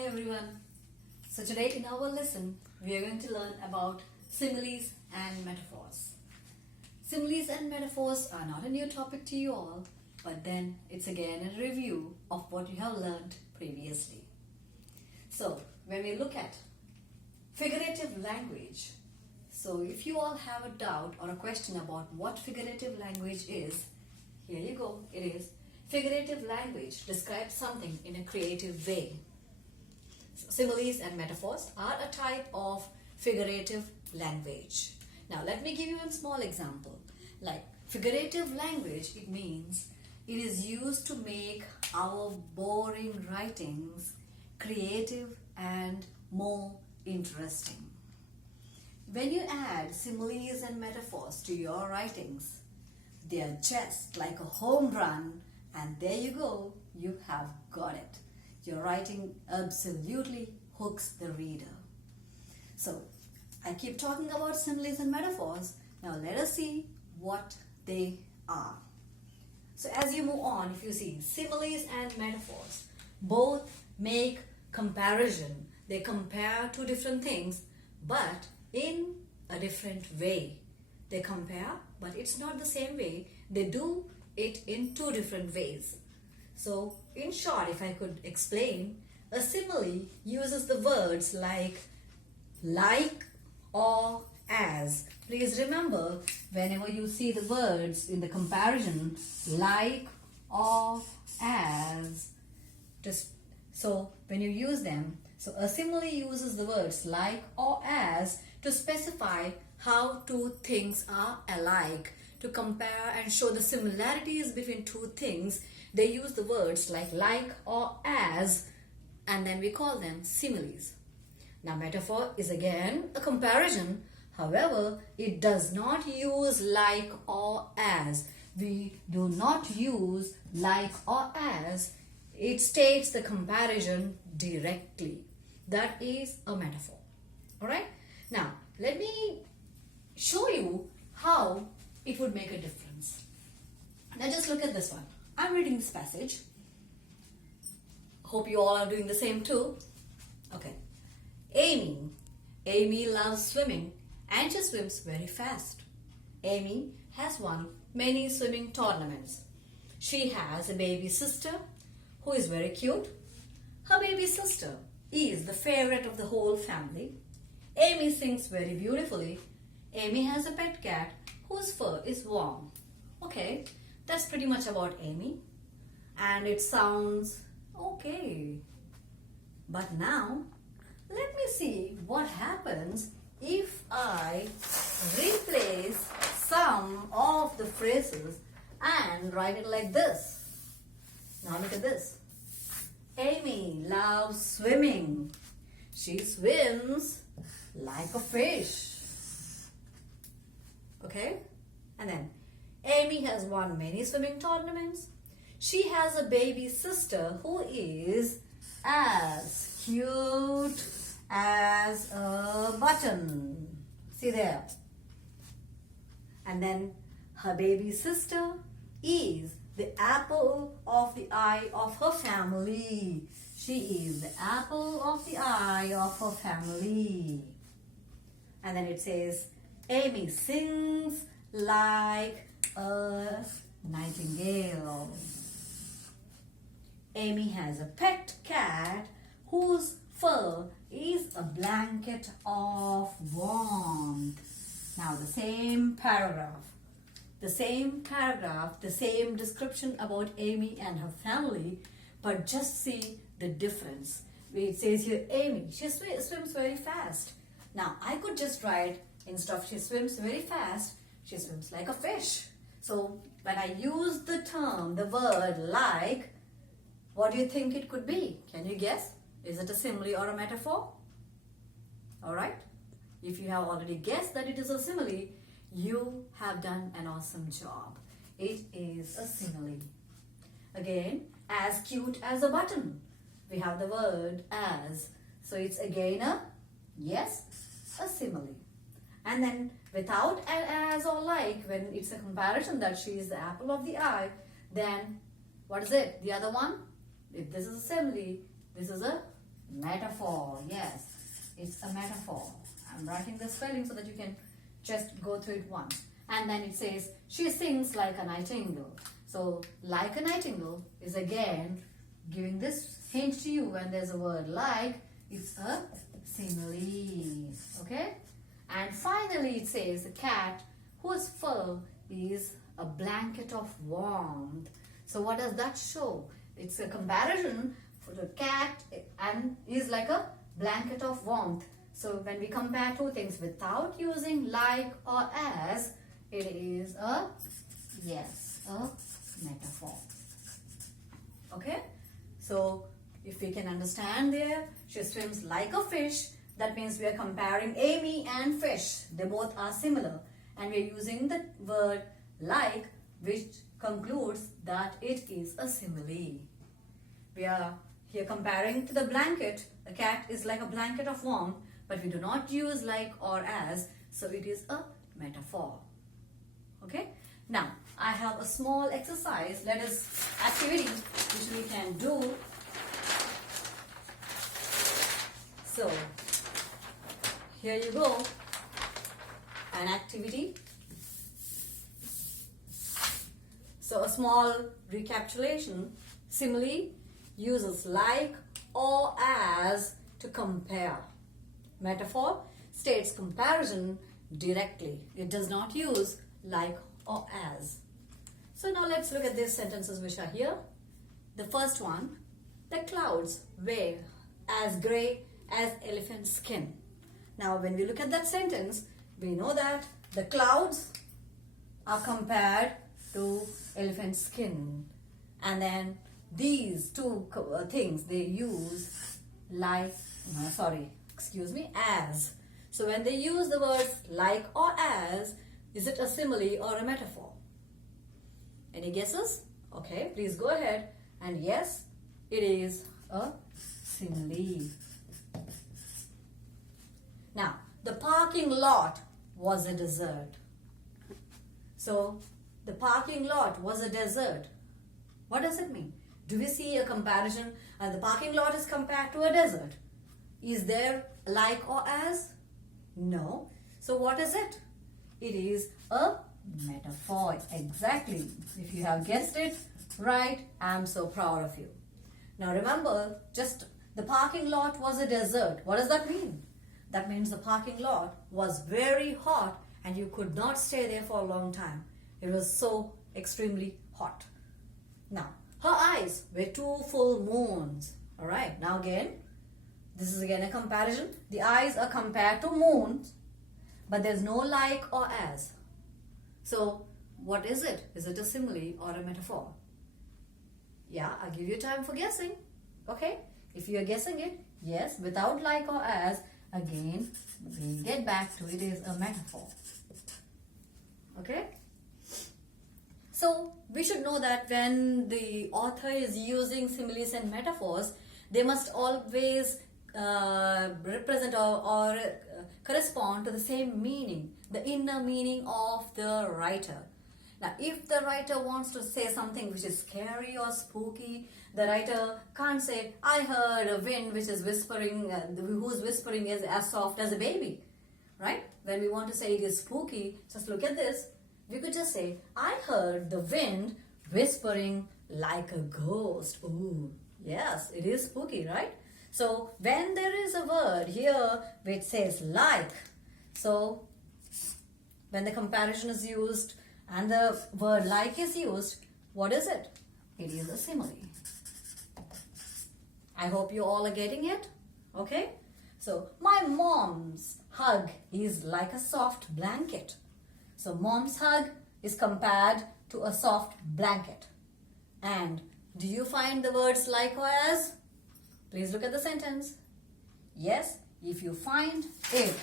Hi everyone. So today in our lesson we are going to learn about similes and metaphors. Similes and metaphors are not a new topic to you all, but then it's again a review of what you have learned previously. So when we look at figurative language, so if you all have a doubt or a question about what figurative language is, here you go, it is. Figurative language describes something in a creative way. Similes and metaphors are a type of figurative language. Now let me give you a small example. Like figurative language, it means it is used to make our boring writings creative and more interesting. When you add similes and metaphors to your writings, they are just like a home run, and there you go, you have got it. Your writing absolutely hooks the reader. So, I keep talking about similes and metaphors. Now let us see what they are. So as you move on, if you see similes and metaphors, both make comparison. They compare two different things, but in a different way. They compare, but it's not the same way. They do it in two different ways. So, in short, if I could explain, a simile uses the words like or as. Please remember, whenever you see the words in the comparison, like or as, so when you use them, so a simile uses the words like or as to specify how two things are alike. To compare and show the similarities between two things, they use the words like or as, and then we call them similes. Now metaphor is again a comparison. However, it does not use like or as. We do not use like or as. It states the comparison directly. That is a metaphor. Alright? Now, let me show you how it would make a difference. Now just look at this one. I'm reading this passage. Hope you all are doing the same too. Okay. Amy loves swimming and she swims very fast. Amy has won many swimming tournaments. She has a baby sister who is very cute. Her baby sister is the favorite of the whole family. Amy sings very beautifully. Amy has a pet cat whose fur is warm. Okay, that's pretty much about Amy. And it sounds okay. But now, let me see what happens if I replace some of the phrases and write it like this. Now look at this. Amy loves swimming. She swims like a fish. Okay? And then, Amy has won many swimming tournaments. She has a baby sister who is as cute as a button. See there. And then, her baby sister is the apple of the eye of her family. She is the apple of the eye of her family. And then it says, Amy sings like a nightingale. Amy has a pet cat whose fur is a blanket of warmth. Now the same paragraph, the same description about Amy and her family, but just see the difference. It says here, Amy, she swims very fast. Now I could just write, instead of she swims very fast, she swims like a fish. So when I use the term, the word like, what do you think it could be? Can you guess? Is it a simile or a metaphor? Alright? If you have already guessed that it is a simile, you have done an awesome job. It is a simile. Again, as cute as a button. We have the word as. So it's again a simile. And then without an as or like, when it's a comparison that she is the apple of the eye, then what is it? The other one? If this is a simile, this is a Metaphor. Yes, it's a metaphor. I'm writing the spelling so that you can just go through it once. And then it says, she sings like a nightingale. So, like a nightingale is again giving this hint to you when there's a word like, it's a simile. Okay? And finally it says, the cat whose fur is a blanket of warmth. So what does that show? It's a comparison for the cat and is like a blanket of warmth. So when we compare two things without using like or as, it is a, yes, a metaphor. Okay? So if we can understand there, she swims like a fish. That means we are comparing Amy and fish. They both are similar. And we are using the word like, which concludes that it is a simile. We are here comparing to the blanket. The cat is like a blanket of warmth, but we do not use like or as, so it is a metaphor. Okay? Now, I have a small exercise, activity which we can do. So, here you go, an activity. So a small recapitulation. Simile uses like or as to compare. Metaphor states comparison directly. It does not use like or as. So now let's look at these sentences which are here. The first one, the clouds were as grey as elephant skin. Now when we look at that sentence, we know that the clouds are compared to elephant skin, and then these two things they use like, as. So when they use the words like or as, is it a simile or a metaphor? Any guesses? Okay, please go ahead. And yes, it is a simile. Now, the parking lot was a desert. So, the parking lot was a desert. What does it mean? Do we see a comparison? The parking lot is compared to a desert. Is there like or as? No. So, what is it? It is a metaphor. Exactly. If you have guessed it right, I'm so proud of you. Now, remember, just the parking lot was a desert. What does that mean? That means the parking lot was very hot and you could not stay there for a long time. It was so extremely hot. Now, her eyes were two full moons. Alright, now again, this is again a comparison. The eyes are compared to moons, but there's no like or as. So, what is it? Is it a simile or a metaphor? Yeah, I'll give you time for guessing. Okay? If you are guessing it, yes, without like or as, again, we get back to it is a metaphor. Okay? So, we should know that when the author is using similes and metaphors, they must always represent or correspond to the same meaning, the inner meaning of the writer. Now, if the writer wants to say something which is scary or spooky, the writer can't say, I heard a wind which is whispering, whose whispering is as soft as a baby. Right? When we want to say it is spooky, just look at this. We could just say, I heard the wind whispering like a ghost. Ooh, yes, it is spooky, right? So, when there is a word here which says like, so when the comparison is used and the word like is used, what is it? It is a simile. I hope you all are getting it. Okay? So, my mom's hug is like a soft blanket. So, mom's hug is compared to a soft blanket. And do you find the words like or as? Please look at the sentence. Yes, if you find it,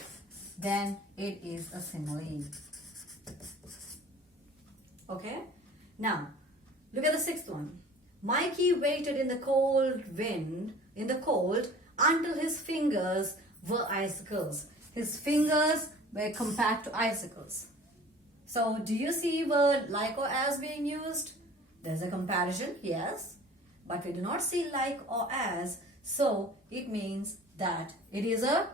then it is a simile. Okay? Now, look at the sixth one. Mikey waited in the cold until his fingers were icicles. His fingers were compared to icicles. So, do you see word like or as being used? There's a comparison, yes. But we do not see like or as. So it means that it is a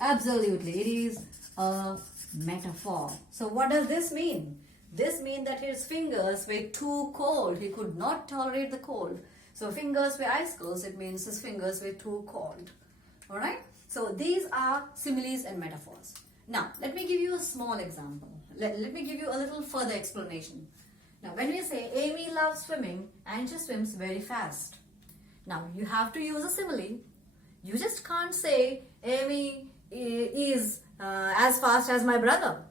absolutely, it is a metaphor. So what does this mean? This means that his fingers were too cold. He could not tolerate the cold. So fingers were icicles. It means his fingers were too cold. Alright? So these are similes and metaphors. Now, let me give you a small example. Let me give you a little further explanation. Now, when we say Amy loves swimming and she swims very fast. Now, you have to use a simile. You just can't say Amy is as fast as my brother.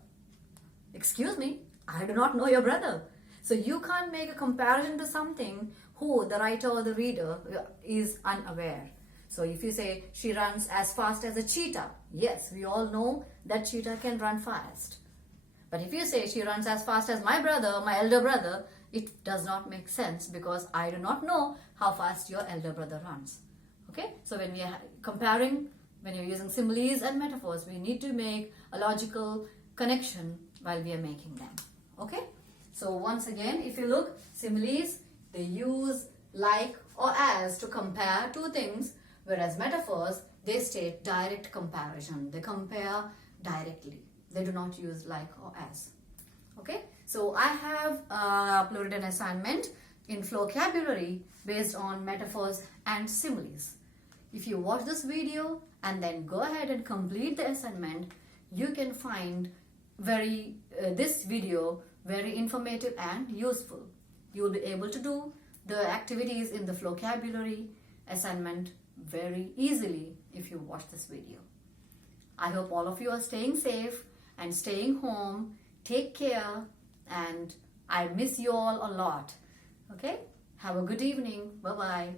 Excuse me, I do not know your brother. So you can't make a comparison to something who the writer or the reader is unaware. So if you say she runs as fast as a cheetah, yes, we all know that cheetah can run fast. But if you say she runs as fast as my brother, my elder brother, it does not make sense because I do not know how fast your elder brother runs. Okay, so when we are comparing, when you're using similes and metaphors, we need to make a logical connection while we are making them. Okay, so once again, if you look, similes, they use like or as to compare two things, whereas metaphors, they state direct comparison. They compare directly. They do not use like or as. Okay, so I have uploaded an assignment in vocabulary based on metaphors and similes. If you watch this video and then go ahead and complete the assignment, you can find this video very informative and useful. You will be able to do the activities in the vocabulary assignment very easily if you watch this video. I hope all of you are staying safe and staying home. Take care, and I miss you all a lot. Okay? Have a good evening. Bye-bye.